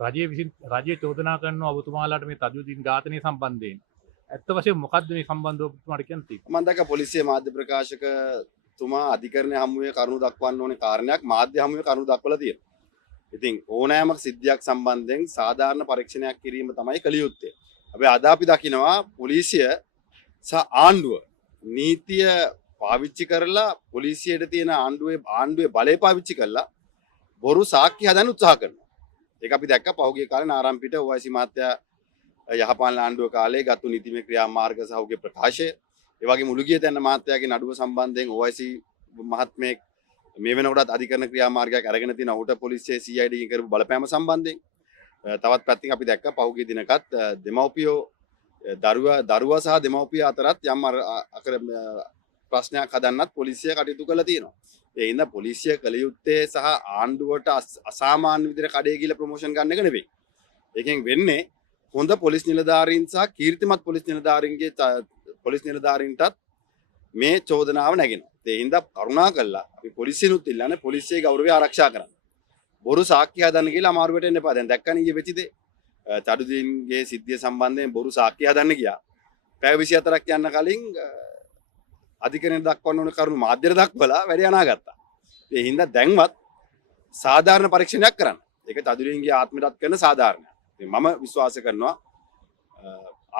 රජය විසින් රජය චෝදනා කරනවා ඔබතුමාලාට මේ තජුදීන් ඝාතනය සම්බන්ධයෙන්. ඇත්ත වශයෙන්ම මොකද්ද මේ සම්බන්ධව ඔබතුමාට කියන්න තියෙන්නේ? මම දැක්ක පොලිසිය මාධ්‍ය ප්‍රකාශකතුමා අධිකරණයේ හමුවේ කරුණු දක්වන්න ඕනේ කාරණයක් මාධ්‍ය හමුවේ කරුණු දක්වලා තියෙනවා. ඉතින් ඕනෑම සිද්ධියක් සම්බන්ධයෙන් සාධාරණ පරීක්ෂණයක් කිරීම තමයි කළ යුත්තේ. අපි අද අපි දකිනවා පොලිසිය සහ ආණ්ඩුව නීතිය පාවිච්චි කරලා පොලිසියට තියෙන ආණ්ඩුවේ බලය පාවිච්චි කරලා බොරු සාක්ෂි හදන්න උත්සාහ කරනවා. ඒක අපි දැක්ක පහුගිය කාලේ නාරම්පිට OIC මහත්තයා යහපාලන ආණ්ඩුව කාලේ ගත්තු නීතිමය ක්‍රියාමාර්ග සහ ඔහුගේ ප්‍රකාශය ඒ වගේම මුළුගිය තැන්න මහත්තයාගේ නඩුව සම්බන්ධයෙන් OIC මහත්මයෙක් මේ වෙනකොටත් අධිකරණ ක්‍රියාමාර්ගයක් අරගෙන තියෙන ඔහුට පොලිසියේ CID එකෙන් කරපු බලපෑම සම්බන්ධයෙන් තවත් පැත්තකින් අපි දැක්ක පහුගිය දිනකත් දෙමව්පියෝ දරුවා සහ දෙමව්පිය අතරත් යම් ප්‍රශ්නයක් හදන්නත් පොලිසිය කටයුතු කළා තියෙනවා. ඒ හින්දා පොලිසිය කළ යුත්තේ සහ ආණ්ඩුවට අසාමාන්‍ය විදිහට කඩේ ගිහලා ප්‍රොමෝෂන් ගන්න එක නෙවෙයි. ඒකෙන් වෙන්නේ හොඳ පොලිස් නිලධාරීන් සහ කීර්තිමත් පොලිස් නිලධාරීන්ටත් මේ චෝදනාව නැගෙනවා. ඒ හින්දා කරුණා කළා අපි පොලිසියනුත් ඉල්ලන්නේ පොලිසියේ ගෞරවය ආරක්ෂා කරන්න. බොරු සාක්ෂි හදන්න කියලා අමාරුවට එන්න එපා. දැන් දැක්කනේ ඊයේ වෙච්ච දේ. චඩුදීන්ගේ සිද්ධිය සම්බන්ධයෙන් බොරු සාක්ෂි හදන්න ගියා. පැය 24ක් යන්න කලින් අධිකරණයට දක්වන්න ඕන කරුණු මාධ්‍යට දක්වලා වැඩේ අනාගත්තා. ඒ හින්දා දැන්වත් සාධාරණ පරීක්ෂණයක් කරන්න. ඒක චඩුදීන්ගේ ආත්මයටත් කරන සාධාරණයක්. ඉතින් මම විශ්වාස කරනවා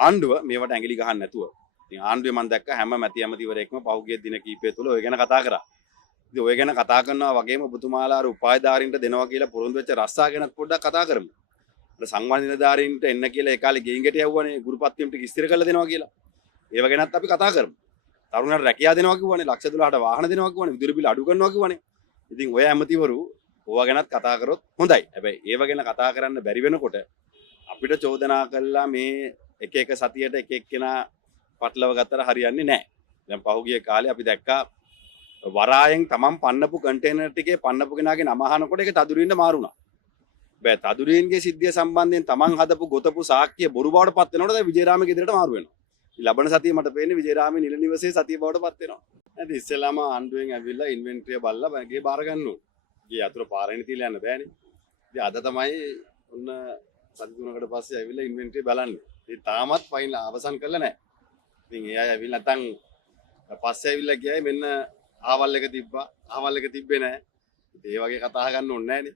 ආණ්ඩුව මේවට ඇඟිලි ගහන්න නැතුව. ඉතින් ආණ්ඩුවේ මම දැක්ක හැම මැති ඇමතිවරයෙක්ම පහුගිය දින කීපය තුළ ඔය ගැන කතා කරා. ඉතින් ඔය ගැන කතා කරනවා වගේම ඔබතුමාලා අර උපායධාරීන්ට දෙනවා කියලා පොරොන්දු වෙච්ච රස්සා ගැනත් පොඩ්ඩක් කතා කරමු. අර සංවර්ධන නිලධාරීන්ට එන්න කියලා ඒ කාලේ ගෙයින් ගෙට යවුවනේ ගුරුපත්තියම් ටික ඉස්තිර කරලා දෙනවා කියලා. ඒව ගැනත් අපි කතා කරමු. තරුණයන්ට රැකියාව දෙනවා කිව්වනේ, ලක්ෂ 12ට වාහන දෙනවා කිව්වනේ, විදුලි බිල අඩු කරනවා කිව්වනේ. ඉතින් ඔය ඇමතිවරු ඕවා ගැනත් කතා කරොත් හොඳයි. හැබැයි ඒව ගැන කතා කරන්න බැරි වෙනකොට අපිට චෝදනා කළා මේ එක සතියට එක එක්කෙනා පටලව ගත්තට හරියන්නේ නැහැ. දැන් පහුගිය කාලේ අපි දැක්කා වරායෙන් තමන් පන්නපු කන්ටේනර් ටිකේ පන්නපු කෙනාගේ නම අහනකොට ඒක තදුරින්ට මාරු වුණා. බෑ තදුරින්ගේ සිද්ධිය සම්බන්ධයෙන් තමන් හදපු ගොතපු සාක්කිය බොරු බවට පත් වෙනකොට දැන් විජේරාමගේ ගෙදරට මාරු වෙනවා. ලබන සතිය මට පේන්නේ විජේරාමේ නිල නිවසේ සතිය බවට පත් වෙනවා. නැත්නම් ඉස්සෙල්ලාම ආණ්ඩුවෙන් ඇවිල්ලා ඉන්වෙන්ටරිය බලලා ගේ බාර ගන්න ඕනේ. ගේ අතුර පාරෙන් තියලා යන්න බෑනේ. ඉතින් අද තමයි ඔන්න සති 3කට පස්සේ ඇවිල්ලා ඉන්වෙන්ටරිය බලන්නේ. ඉතින් තාමත් ෆයින් අවසන් කරලා නැහැ. ඉතින් ඒ අය ඇවිල්ලා නැත්නම් පස්සේ ඇවිල්ලා ගියයි මෙන්න ආවල් එක තිබ්බා ආවල් එක තිබ්බේ නැහැ. ඉතින් ඒ වගේ කතා ගන්න ඕනේ නැහනේ.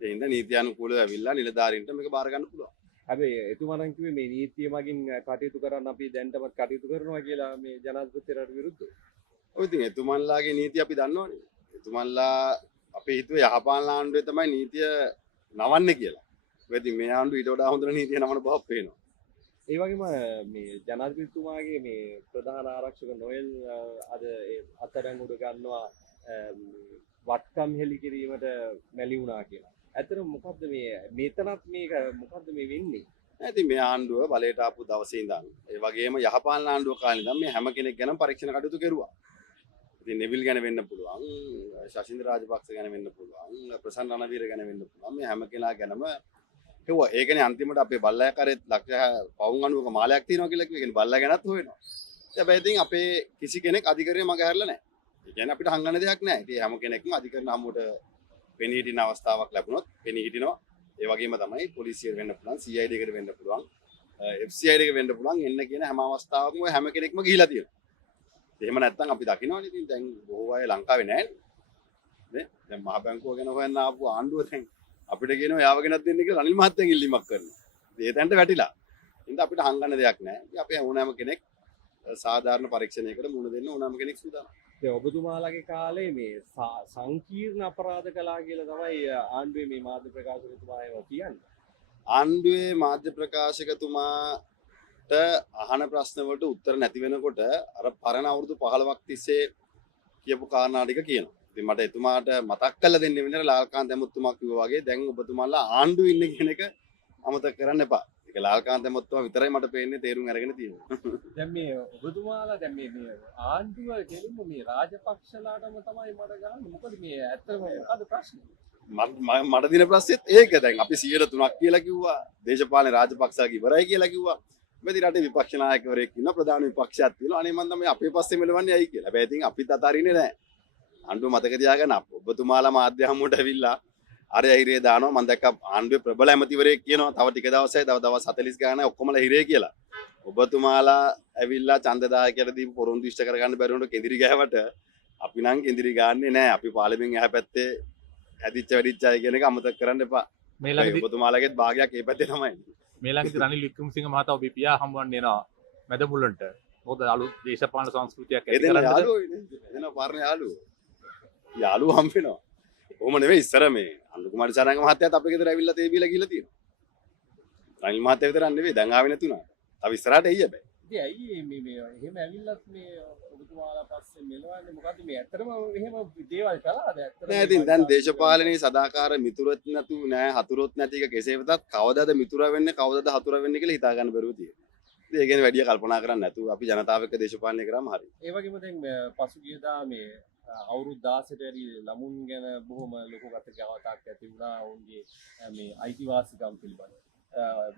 ඒ හින්දා නීතියානුකූලව ඇවිල්ලා නිලධාරීන්ට මේක බාර ගන්න පුළුවන්. හැබැයි එතුමානම් කිව්වේ මේ නීතිය මගින් කටයුතු කරන්න අපි දැන්ටමත් කටයුතු කරනවා කියලා මේ ජනාධිපතිවරයාට විරුද්ධව. ඔය ඉතින් එතුමන්ලාගේ නීතිය අපි දන්නවනේ. එතුමන්ලා අපේ හිතුවේ යහපාලන ආණ්ඩුවේ තමයි නීතිය නවන්නේ කියලා. ඒ ඉතින් මේ ආණ්ඩුව ඊට වඩා හොඳට නීතිය නවන බවක් පේනවා. ඒ වගේම මේ ජනාධිපතිතුමාගේ මේ ප්‍රධාන ආරක්ෂක නොයල් අද අත්අඩංගුවට ගන්නවා වත්කම් හෙලි කිරීමට මැලි වුණා කියලා. ඇත්තටම මොකද්ද මේ මෙතනත් මේක මොකද්ද මේ වෙන්නේ? ඉතින් මේ ආණ්ඩුව බලයට ආපු දවසේ ඉඳන් ඒ වගේම යහපාලන ආණ්ඩුව කාලේ ඉඳන් මේ හැම කෙනෙක් ගැනම පරීක්ෂණ කටයුතු කෙරුවා. ඉතින් නෙවිල් ගැන වෙන්න පුළුවන්, ශෂින්ද්‍ර රාජපක්ෂ ගැන වෙන්න පුළුවන්, ප්‍රසන්න රණවීර ගැන වෙන්න පුළුවන්. මේ හැම කෙනා ගැනම හෙව්වා. ඒකනේ අන්තිමට අපේ බල්ලා කරේ ලක්ෂ පවුම් අණුවක මාලයක් තියෙනවා කියලා කිව්වේ. ඒ කියන්නේ බල්ලා ගැනත් හොයනවා. හැබැයි ඉතින් අපේ කිසි කෙනෙක් අධිකරණය මග හැරලා නැහැ. ඒ කියන්නේ අපිට හංගන්න දෙයක් නැහැ. ඉතින් හැම කෙනෙක්ම අධිකරණ හමුවට පෙනී හිටින අවස්ථාවක් ලැබුණොත් පෙනී හිටිනවා. ඒ වගේම තමයි පොලිසියට වෙන්න පුළුවන්, CID එකට වෙන්න පුළුවන්, FCID එකට වෙන්න පුළුවන්. එන්න කියන හැම අවස්ථාවකම ඔය හැම කෙනෙක්ම ගිහිලා තියෙනවා. එහෙම නැත්නම් අපි දකින්නවනේ ඉතින් දැන් බොහෝ අය ලංකාවේ නැහැ නේ. දැන් මහ බැංකුව ගැන හොයන්න ආපු ආණ්ඩුව දැන් අපිට කියනවා යාව ගෙනත් දෙන්න කියලා රනිල් මහත්තයන් ඉල්ලීමක් කරනවා. ඒ තැනට වැටිලා. ඉතින් අපිට හංගන්න දෙයක් නැහැ. ඉතින් අපේ ඕනෑම කෙනෙක් සාධාරණ පරීක්ෂණයකට මුහුණ දෙන්න ඕනෑම කෙනෙක් සූදානම්. දැන් ඔබතුමාලගේ කාලේ මේ සංකීර්ණ අපරාධ කළා කියලා තමයි ආණ්ඩුවේ මේ මාධ්‍ය ප්‍රකාශකතුමා ඒවා කියන්නේ. ආණ්ඩුවේ මාධ්‍ය ප්‍රකාශකතුමාට අහන ප්‍රශ්න වලට උත්තර නැති වෙනකොට අර පරණ අවුරුදු 15ක් තිස්සේ කියපු කාරණා ටික කියනවා. ඉතින් මට එතුමාට මතක් කරලා දෙන්න වෙන්නේ ලාල්කාන්ත ඇමතුමා කිව්වා වගේ දැන් ඔබතුමාලා ආණ්ඩුවේ ඉන්නේ කියන එක අමතක කරන්න එපා. ඒක ලාල්කාන්ත ඇමතුමා විතරයි මට පේන්නේ තේරුම් අරගෙන තියෙනවා. දැන් මේ ඔබතුමාලා දැන් මේ ආණ්ඩුව දෙලින්ම මේ රාජපක්ෂලාටම තමයි මට ගහන්නේ. මොකද මේ ඇත්තම මොකද ප්‍රශ්නේ? මට දින ප්‍රශ්නේත් ඒක දැන් අපි 103ක් කියලා කිව්වා. දේශපාලන රාජපක්ෂාගේ ඉවරයි කියලා කිව්වා. මේ රටේ විපක්ෂ නායකවරයෙක් ඉන්නවා, ප්‍රධාන විපක්ෂයක් තියෙනවා. අනේ මන් තමයි අපේ පස්සේ මෙලවන්නේ ඇයි කියලා. හැබැයි ඉතින් අපිත් අතාරින්නේ නැහැ. ආණ්ඩුව මතක තියාගන්න ඔබතුමාලා මාධ්‍ය හමුවට ඇවිල්ලා අර හිරේ දානවා. මම දැක්ක ආණ්ඩුවේ ප්‍රබල ඇමතිවරයෙක් කියනවා තව ටික දවසයි තව දවස් 40 ගානක් ඔක්කොමලා හිරේ කියලා. ඔබතුමාලා ඇවිල්ලා ඡන්දදායකයට දීපු පොරොන්දු ඉෂ්ට කරගන්න බැරි වුණොත් කෙඳිරි ගෑවට අපි නම් කෙඳිරි ගාන්නේ නැහැ. අපි පාර්ලිමේන්තුවෙන් එහා පැත්තේ ඇදිච්ච වැඩිච්ච අය කියන එක අමතක කරන්න එපා. මේ ළඟදී ඔබතුමාලගේත් භාගයක් ඒ පැත්තේ තමයි. මේ ළඟදී රනිල් වික්‍රමසිංහ මහතා ඔබේ පියා හම්බවන්න එනවා මැදමුල්ලන්ට. මොකද අලුත් දේශපාලන සංස්කෘතියක් ඇති එදෙන කරන්නද? යාළුවෝ ඉන්නේ. එදෙන පාරණ යාළුවෝ. යාළුවෝ හම්බ වෙනවා. කොහොම නෙවෙයි ඉස්සර මේ අනුර කුමාර සාරංග මහත්තයාත් අපේ ගෙදර ඇවිල්ලා තේ බීලා ගිහලා තියෙනවා. රනිල් මහත්තයා විතරක් නෙවෙයි දැන් ආවේ නැතුණා. තව ඉස්සරහට එයි හැබැයි. ඉතින් ඇයි මේ එහෙම ඇවිල්ලත් මේ ඔබතුමාලා පස්සේ මෙලවන්නේ මොකද්ද මේ ඇත්තටම එහෙම දේවල් කළාද ඇත්තටම නෑ ඉතින් දැන් දේශපාලනයේ සදාකාර මිතුරොත් නැතු නෑ හතුරොත් නැති එක කෙසේ වෙතත් කවදාද මිතුරා වෙන්නේ කවදාද හතුරා වෙන්නේ කියලා හිතා ගන්න බැරුව තියෙනවා. ඉතින් ඒ ගැන වැඩි කල්පනා කරන්නේ නැතුව අපි ජනතාව එක්ක දේශපාලනය කරාම හරියි. ඒ වගේම දැන් පසුගියදා මේ අවුරුදු 16ට වැඩි ළමුන් ගැන බොහොම ලොකු කතාවක් ඇති වුණා ඔවුන්ගේ මේ අයිතිවාසිකම් පිළිබඳව.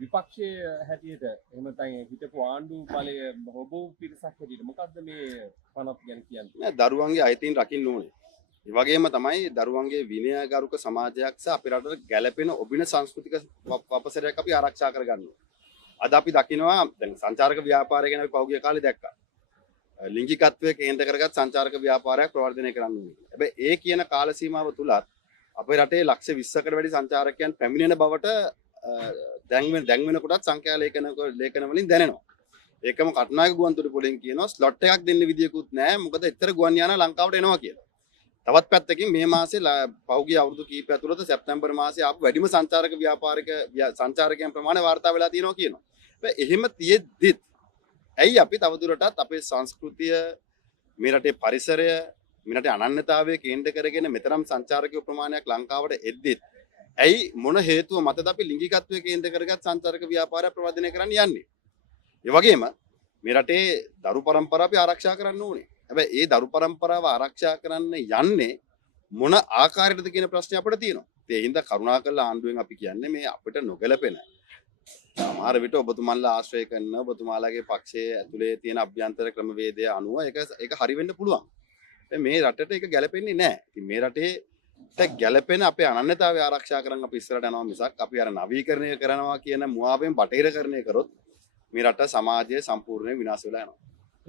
විපක්ෂයේ හැටියට එහෙම නැත්නම් හිටපු ආණ්ඩු ඵලය හොබෝ පිරිසක් හැටියට මොකද්ද මේ පනත් ගැන කියන්නේ? නෑ දරුවන්ගේ අයිතීන් රකින්න ඕනේ. ඒ වගේම තමයි දරුවන්ගේ විනයගරුක සමාජයක් සහ අපේ රටට ගැළපෙන ඔබින සංස්කෘතික වපසරයක් අපි ආරක්ෂා කරගන්න ඕනේ. අද අපි දකිනවා දැන් සංචාරක ව්‍යාපාරය ගැන අපි පහුගිය කාලේ දැක්කා. ලිංගිකත්වයේ කේන්ද්‍ර කරගත් සංචාරක ව්‍යාපාරයක් ප්‍රවර්ධනය කරන්න ඕනේ. හැබැයි ඒ කියන කාල සීමාව තුලත් අපේ රටේ ලක්ෂ 20කට වැඩි සංචාරකයන් පැමිණෙන බවට දැන් වෙනකොටත් සංඛ්‍යා ලේඛන වලින් දැනෙනවා. ඒකම කටුනායක ගුවන්තොට පොලෙන් කියනවා ස්ලොට් එකක් දෙන්න විදියකුත් නැහැ. මොකද එතර ගුවන් යාන ලංකාවට එනවා කියලා. තවත් පැත්තකින් මේ මාසේ පහුගිය අවුරුදු කිහිපය තුළත සැප්තැම්බර් මාසේ ආපු වැඩිම සංචාරක සංචාරකයන් ප්‍රමාණය වාර්තා වෙලා තියෙනවා කියනවා. හැබැයි එහෙම තියෙද්දිත් ඇයි අපි තවදුරටත් අපේ සංස්කෘතිය මේ රටේ පරිසරය මේ රටේ අනන්‍යතාවය කේන්ද්‍ර කරගෙන මෙතරම් සංචාරකයෝ ප්‍රමාණයක් ලංකාවට එද්දිත් ඇයි මොන හේතුව මතද අපි ලිංගිකත්වයේ කේන්ද්‍ර කරගත් සංචාරක ව්‍යාපාරය ප්‍රවර්ධනය කරන්න යන්නේ? ඒ වගේම මේ රටේ දරු පරම්පරාව අපි ආරක්ෂා කරන්න ඕනේ. හැබැයි ඒ දරු පරම්පරාව ආරක්ෂා කරන්න යන්නේ මොන ආකාරයකටද කියන ප්‍රශ්නේ අපිට තියෙනවා. ඒ හින්දා කරුණාකරලා ආණ්ඩුවෙන් අපි කියන්නේ මේ අපිට නොගැලපෙන සමහර විට ඔබතුමන්ලා ආශ්‍රය කරන ඔබතුමාලාගේ පක්ෂයේ ඇතුලේ තියෙන අභ්‍යන්තර ක්‍රමවේදය අනුව ඒක හරි වෙන්න පුළුවන්. මේ රටට ඒක ගැලපෙන්නේ නැහැ. ඉතින් මේ රටේ ගැලපෙන අපේ අනන්‍යතාවය ආරක්ෂා කරන් අපි ඉස්සරහට යනවා මිසක් අපි අර නවීකරණය කරනවා කියන මුවාවෙන් බටහිරකරණය කරොත් මේ රට සමාජය සම්පූර්ණයෙන් විනාශ වෙලා යනවා.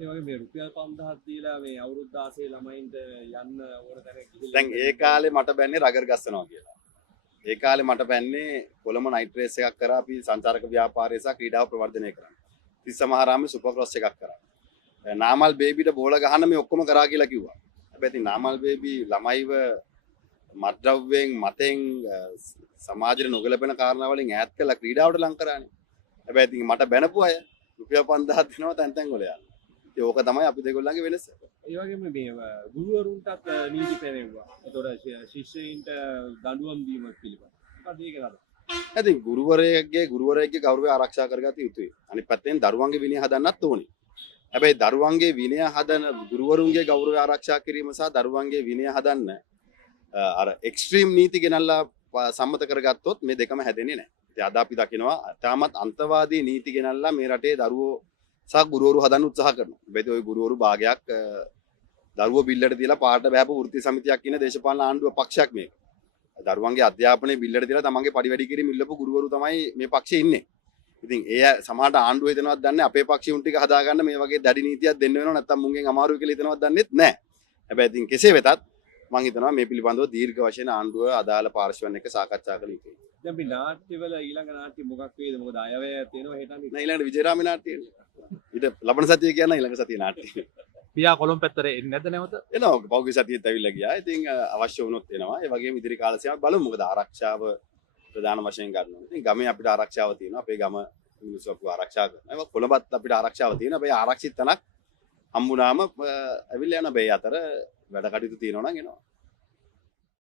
ඒ වගේ මේ රුපියල් 5000ක් දීලා මේ අවුරුදු 16 ළමයින්ට යන්න ඕන තැන ගිහිල්ලා දැන් ඒ කාලේ මට බැන්නේ රගර් ගස්සනවා කියලා. ඒ කාලේ මට බැන්නේ කොළඹ නයිට් රේස් එකක් කරා අපි සංචාරක ව්‍යාපාරය සහ ක්‍රීඩාව ප්‍රවර්ධනය කරා. තිස්සමහාරාමේ සුපර් ක්‍රොස් එකක් කරා. නාමල් බේබිට බෝල ගහන්න මේ ඔක්කොම කරා කියලා කිව්වා. හැබැයි ඉතින් නාමල් බේබි ළමයිව මත්ද්‍රව්‍යයෙන් මතෙන් සමාජයට නොගැලපෙන කාරණා වලින් ඈත් කළා ක්‍රීඩාවට ලං කරානේ. හැබැයි ඉතින් මට බැනපු අය රුපියල් 5000ක් දෙනවා තැන් තැන් වල යන්න. ඉතින් ඕක තමයි අපි දෙගොල්ලන්ගේ වෙනස. ඒ වගේම මේ ගුරුවරුන්ටත් නීති පෙරෙව්වා. ඒතකොට ශිෂ්‍යයින්ට දඬුවම් දීම පිළිබඳ. මොකද ඒක නේද? ඉතින් ගුරුවරයෙක්ගේ ගෞරවය ආරක්ෂා කරගත යුතුයි. අනිත් පැත්තෙන් දරුවන්ගේ විනය හදන්නත් ඕනේ. හැබැයි දරුවන්ගේ විනය හදන ගුරුවරුන්ගේ ගෞරවය ආරක්ෂා කිරීම සහ දරුවන්ගේ විනය හදන්න අර එක්ස්ට්‍රීම් නීති ගෙනල්ලා සම්මත කරගත්තොත් මේ දෙකම හැදෙන්නේ නැහැ. ඉතින් අද අපි දකිනවා තාමත් අන්තවාදී නීති ගෙනල්ලා මේ රටේ දරුවෝ සහ ගුරුවරු හදන්න උත්සාහ කරනවා. හැබැයි ওই ගුරුවරු භාගයක් දරුවෝ බිල්ලට තියලා පාට බෑපු වෘත්ති සමිතියක් ඉන්න දේශපාලන ආණ්ඩුව පක්ෂයක් මේක. දරුවන්ගේ අධ්‍යාපනයේ බිල්ලට තියලා තමන්ගේ පඩි වැඩි කිරීම ඉල්ලපු ගුරුවරු තමයි මේ පක්ෂේ ඉන්නේ. ඉතින් ඒ සමහරට ආණ්ඩුව හිතනවත් දන්නේ අපේ පක්ෂියුන් ටික හදාගන්න මේ වගේ දැඩි නීතියක් දෙන්න වෙනව නැත්නම් මුංගෙන් අමාරුයි කියලා හිතනවත් දන්නේත් නැහැ. හැබැයි ඉතින් කෙසේ වෙතත් මම හිතනවා මේ පිළිබඳව දීර්ඝ වශයෙන් ආණ්ඩුව අදාළ පාර්ශවයන් එක්ක සාකච්ඡා කළ යුතුයි. දැන් මේ නාට්‍යවල ඊළඟ නාට්‍ය මොකක් වේද? මොකද අයවැය තියෙනවා හෙටන්නේ. නෑ ඊළඟට විජේරාමේ නාට්‍යයනේ. ඊට ලබන සතියේ කියන ඊළඟ සතියේ නාට්‍යය. පියා කොළඹ පැත්තට එන්නේ නැද්ද නැවත? එනවා පෞද්ගලික සතියේත් ඇවිල්ලා ගියා. ඉතින් අවශ්‍ය වුණොත් එනවා. ඒ වගේම ඉදිරි කාල සීමාව බලමු. මොකද ආරක්ෂාව ප්‍රධාන වශයෙන් ගන්න ඕනේ. ඉතින් ගමේ අපිට ආරක්ෂාව තියෙනවා. අපේ ගම මිනිස්සු අපිව ආරක්ෂා කරනවා. ඒක කොළඹත් අපිට ආරක්ෂාව තියෙනවා. හැබැයි ආරක්ෂිත තැනක් හම්බුනාම ඇවිල්ලා යන බෑ අතර වැඩ කටයුතු තියෙනවා නම් එනවා.